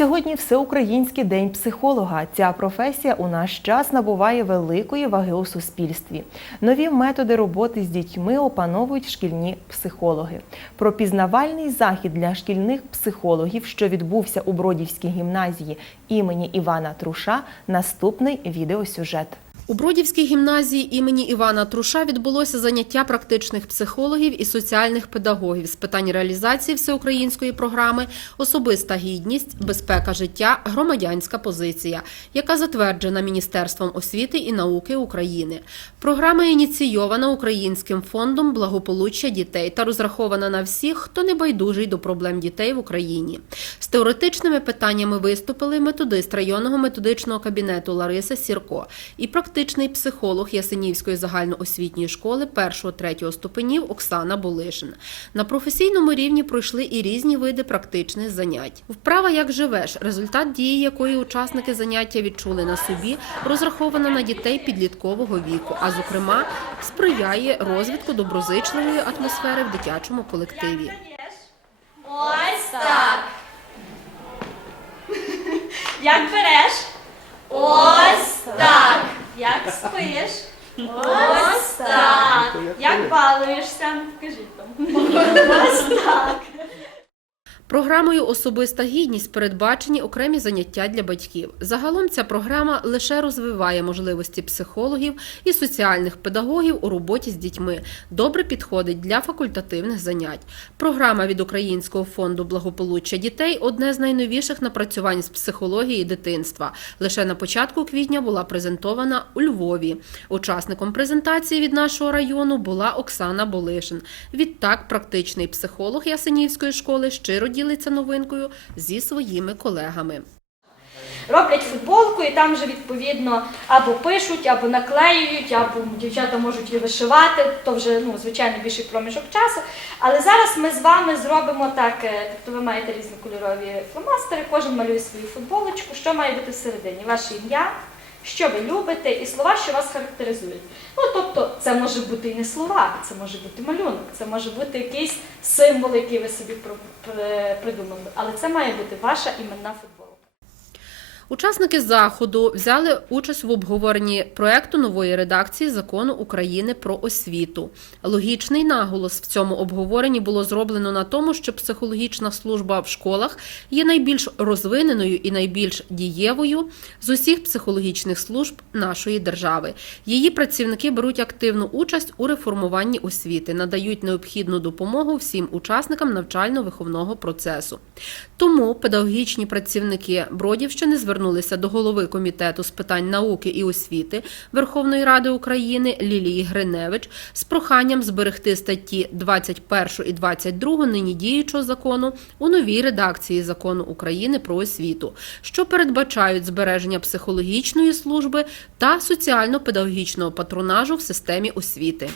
Сьогодні всеукраїнський день психолога. Ця професія у наш час набуває великої ваги у суспільстві. Нові методи роботи з дітьми опановують шкільні психологи. Про пізнавальний захід для шкільних психологів, що відбувся у Бродівській гімназії імені Івана Труша, наступний відеосюжет. У Бродівській гімназії імені Івана Труша відбулося заняття практичних психологів і соціальних педагогів з питань реалізації всеукраїнської програми Особиста гідність, безпека життя, громадянська позиція, яка затверджена Міністерством освіти і науки України. Програма ініційована Українським фондом благополуччя дітей та розрахована на всіх, хто не байдужий до проблем дітей в Україні. З теоретичними питаннями виступили методист районного методичного кабінету Лариса Сірко і практичний психолог Ясенівської загальноосвітньої школи 1-3 ступенів Оксана Болишин. На професійному рівні пройшли і різні види практичних занять. Вправа як живеш, результат дії якої учасники заняття відчули на собі, розрахована на дітей підліткового віку, а зокрема сприяє розвитку доброзичливої атмосфери в дитячому колективі. Ось так. Як береш? Ось так. Як спиш? Ось так. Як балуєшся? Кажіть там. Ось так. Програмою Особиста гідність передбачені окремі заняття для батьків. Загалом ця програма лише розвиває можливості психологів і соціальних педагогів у роботі з дітьми. Добре підходить для факультативних занять. Програма від Українського фонду благополуччя дітей одне з найновіших напрацювань з психології дитинства. Лише на початку квітня була презентована у Львові. Учасником презентації від нашого району була Оксана Болишин. Відтак, практичний психолог Ясенівської школи щиро ділиться новинкою зі своїми колегами. Роблять футболку і там вже відповідно або пишуть, або наклеюють, або дівчата можуть її вишивати. То вже ну, звичайно більший проміжок часу. Але зараз ми з вами зробимо так. е, Тобто ви маєте різнокольорові фломастери, кожен малює свою футболочку. Що має бути всередині? Ваше ім'я, що ви любите, і слова, що вас характеризують. Ну тобто, це може бути і не слова, це може бути малюнок, це може бути якийсь символ, який ви собі придумали. Але це має бути ваша іменна футболка. Учасники заходу взяли участь в обговоренні проекту нової редакції закону України про освіту. Логічний наголос в цьому обговоренні було зроблено на тому, що психологічна служба в школах є найбільш розвиненою і найбільш дієвою з усіх психологічних служб нашої держави. Її працівники беруть активну участь у реформуванні освіти, надають необхідну допомогу всім учасникам навчально-виховного процесу. Тому педагогічні працівники Бродівщини звернулися до голови комітету з питань науки і освіти Верховної Ради України Лілії Гриневич з проханням зберегти статті 21 і 22 нині діючого закону у новій редакції закону України про освіту, що передбачають збереження психологічної служби та соціально-педагогічного патронажу в системі освіти.